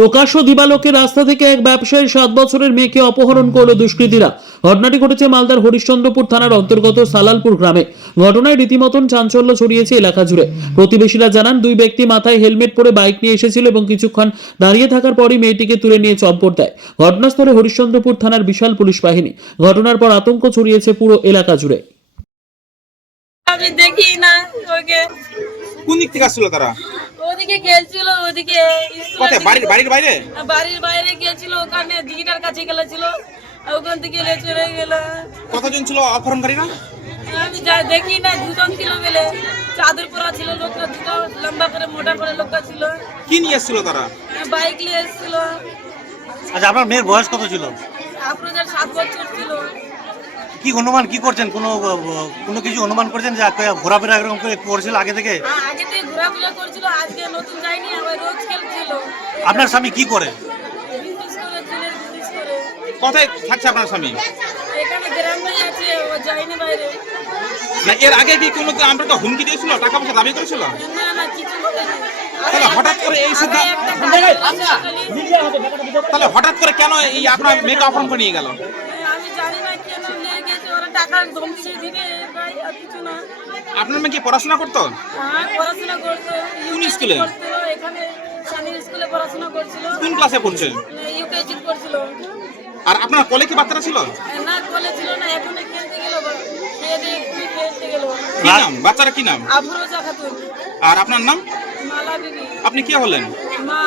প্রকাশ্য দিবালোকে রাস্তা থেকে এক ব্যবসায়ীর 7 বছরের মেয়েকে অপহরণ করল দুষ্কৃতীরা। ঘটনাটি ঘটেছে মালদার হরিশ্চন্দ্রপুর থানার অন্তর্গত সালালপুর গ্রামে। ঘটনায় রীতিমতন চাঞ্চল্য ছড়িয়েছে এলাকা জুড়ে। প্রতিবেশীরা জানান, দুই ব্যক্তি মাথায় হেলমেট পরে বাইক নিয়ে এসেছিল এবং কিছুক্ষণ দাঁড়িয়ে থাকার পরই মেয়েটিকে তুলে নিয়ে চম্পট দেয়। ঘটনাস্থলে হরিশ্চন্দ্রপুর থানার বিশাল পুলিশ বাহিনী। ঘটনার পর আতঙ্ক ছড়িয়েছে পুরো এলাকা জুড়ে। আমি দেখি না ওকে। কোন দিক থেকে আসছিল তারা? ওদিকে গেছিল, ওদিকে কোথায়? বাড়ির বাইরে? বাড়ির বাইরে গেছিল, ওখানে দিঘিটার কাছে গেছিল, ওখান থেকে চলে গেল। কতজন ছিল অপহরণকারীরা? আমি দেখি না, দুজন ছিল বলে। চাদর পরা ছিল লোকটা, দুটো লম্বা করে মোটা করে লোকটা ছিল। কি নিয়ে এসেছিল তারা? বাইক নিয়ে এসেছিল। আচ্ছা, আপনার মেয়ের বয়স কত ছিল? আপনাদের 7 বছর ছিল। কি অনুমান কি করছেন? কোনো কিছু অনুমান করছেন যে ঘোরাফেরা এরকম করে করছিল আগে থেকে? আগে থেকে ঘোরাফেরা করছিল, আজকে নতুন যায়নি, আবার রোজ খেলছিল। আপনার স্বামী কি করে? বিজনেস করে, চুলের বিজনেস করে। কোথায় থাকছে আপনার স্বামী? এখানে গ্রামে আছে, ও যায়নি বাইরে। না, এর আগে কি কোনো আমরা তো হুমকি দিয়েছিল, টাকা পয়সা দাবি করেছিল? না না, কিছু বলেনি। তাহলে হঠাৎ করে এই সিদ্ধান্ত, তাহলে হঠাৎ করে কেন এই আপনার মেয়েকে অপহরণ করে নিয়ে গেল? আমি জানি না কেন নিয়ে গেছে, ওরা টাকা ধমকি দিবে ভাই, আর কিছু না। আপনার মেয়ে কি পড়াশোনা করতো? হ্যাঁ, পড়াশোনা করতো। কোন স্কুলে? করছিল, এখানে সানি স্কুলে পড়াশোনা করছিল। কোন ক্লাসে পড়ছে? ইউকেজি করছিল। আর আপনার কোলে কি বাচ্চারা ছিল? না, কোলে ছিল না, এখন খেলতে গেল, খেলতে গেল। কি নাম বাচ্চারা? কি নাম? আফরোজা খাতুন। আর আপনার নাম? মালা বিবি। আপনি কি হলেন? মা।